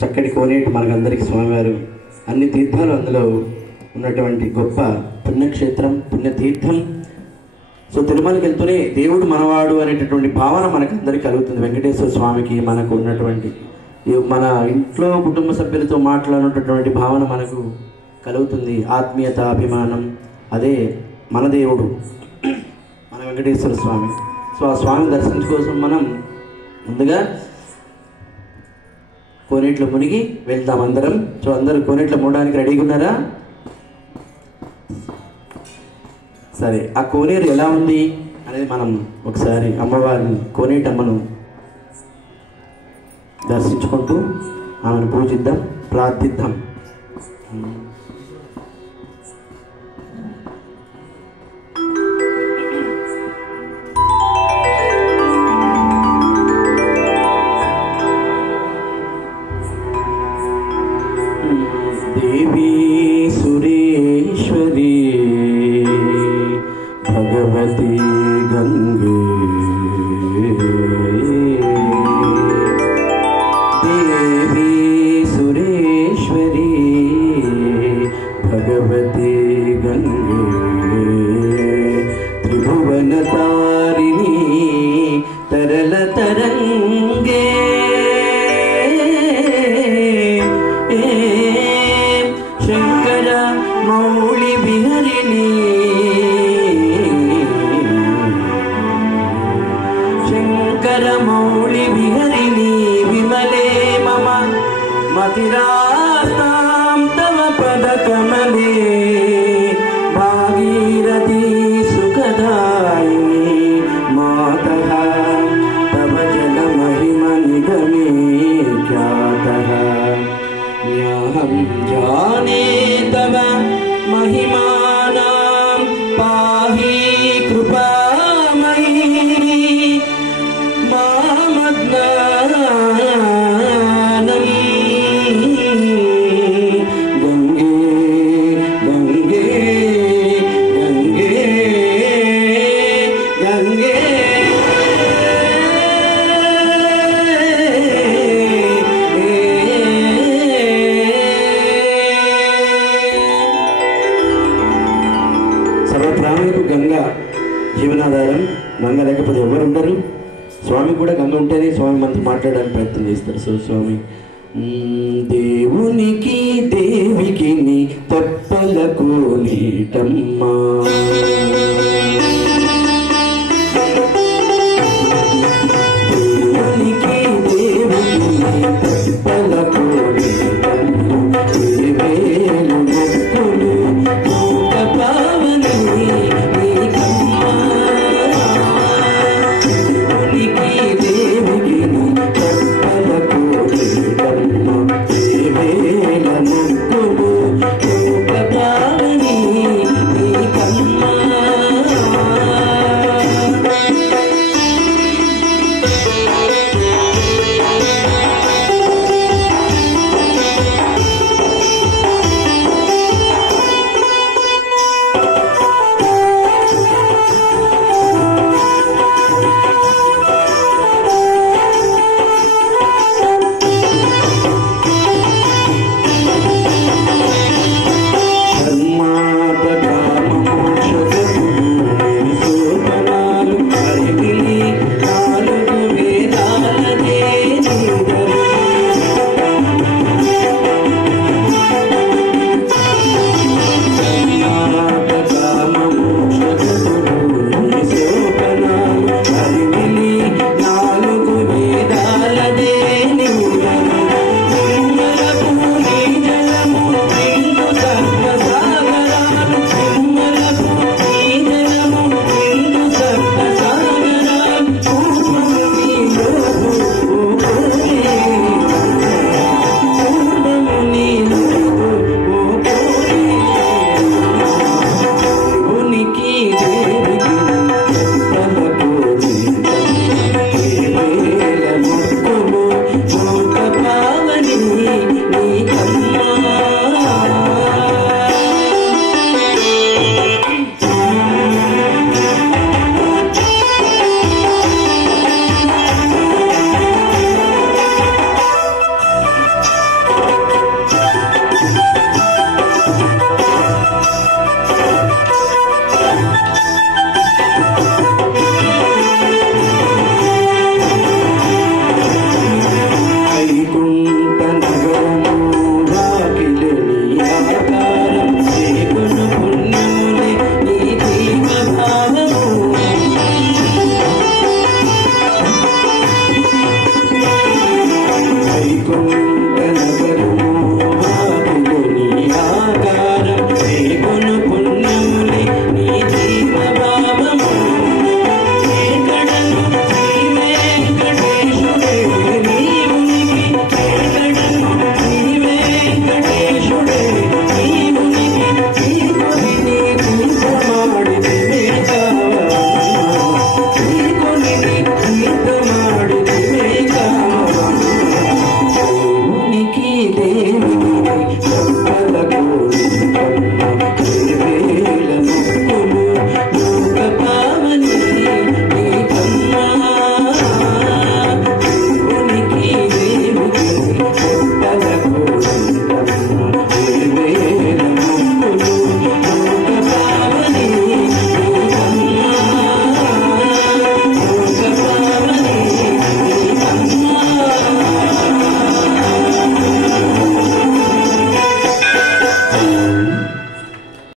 చక్కటి కోనేటి మనకందరికీ స్వామివారు అన్ని తీర్థాలు అందులో ఉన్నటువంటి గొప్ప పుణ్యక్షేత్రం, పుణ్యతీర్థం. సో తిరుమలకి వెళ్తూనే దేవుడు మనవాడు అనేటటువంటి భావన మనకందరికీ కలుగుతుంది. వెంకటేశ్వర స్వామికి మనకు ఉన్నటువంటి మన ఇంట్లో కుటుంబ సభ్యులతో మాట్లాడినటువంటి భావన మనకు కలుగుతుంది. ఆత్మీయత, అభిమానం, అదే మన దేవుడు మన వెంకటేశ్వర స్వామి. సో ఆ స్వామి దర్శించుకోసం మనం ముందుగా కోనేట్లో మునిగి వెళ్దాం అందరం. సో అందరూ కోనేట్లో మునడానికి రెడీగా ఉన్నారా? సరే, ఆ కోనేరు ఎలా ఉంది అనేది మనం ఒకసారి అమ్మవారిని, కోనేటమ్మను దర్శించుకుంటూ ఆమెను పూజిద్దాం, ప్రార్థిద్దాం. దేవి సురేశ్వరి భగవతి గంగే, దేవి సురేశ్వరి భగవతి గంగే, త్రిభువన తారిణి తరల తరంగే, శంకర మౌళి విహరిణి, శంకర మౌళి విహరిణి, విమలే మమ మతిరాస్తాం తవ పద కమలే, భాగీరథి సుఖదాయిని మాతః తవ జన మహిమ నిగమే ఖ్యాతః, న్యాహం జానే తవ మహిమానాం పాహి కృపామయీ మామజ్ఞానం, గంగే గంగే గంగే గంగే సర్వప్రాణులకు గంగ జీవనాధారం. గంగ లేకపోతే ఎవరు ఉండరు. స్వామి కూడా గంగ ఉంటేనే స్వామి మనతో మాట్లాడడానికి ప్రయత్నం చేస్తారు. సో స్వామి దేవునికి దేవికి నీ తెప్పలకు నీటమ్మా, దేవునికి దేవికి నీ తెప్పలకు నీటమ్మా, దేవేలు భక్తులు మూక పావని నీకమ్మా, దేవునికి దేవికి నీ తెప్పలకు నీటమ్మా, దేవేల ముక్కులు మూక పావని నీకమ్మా. నీకు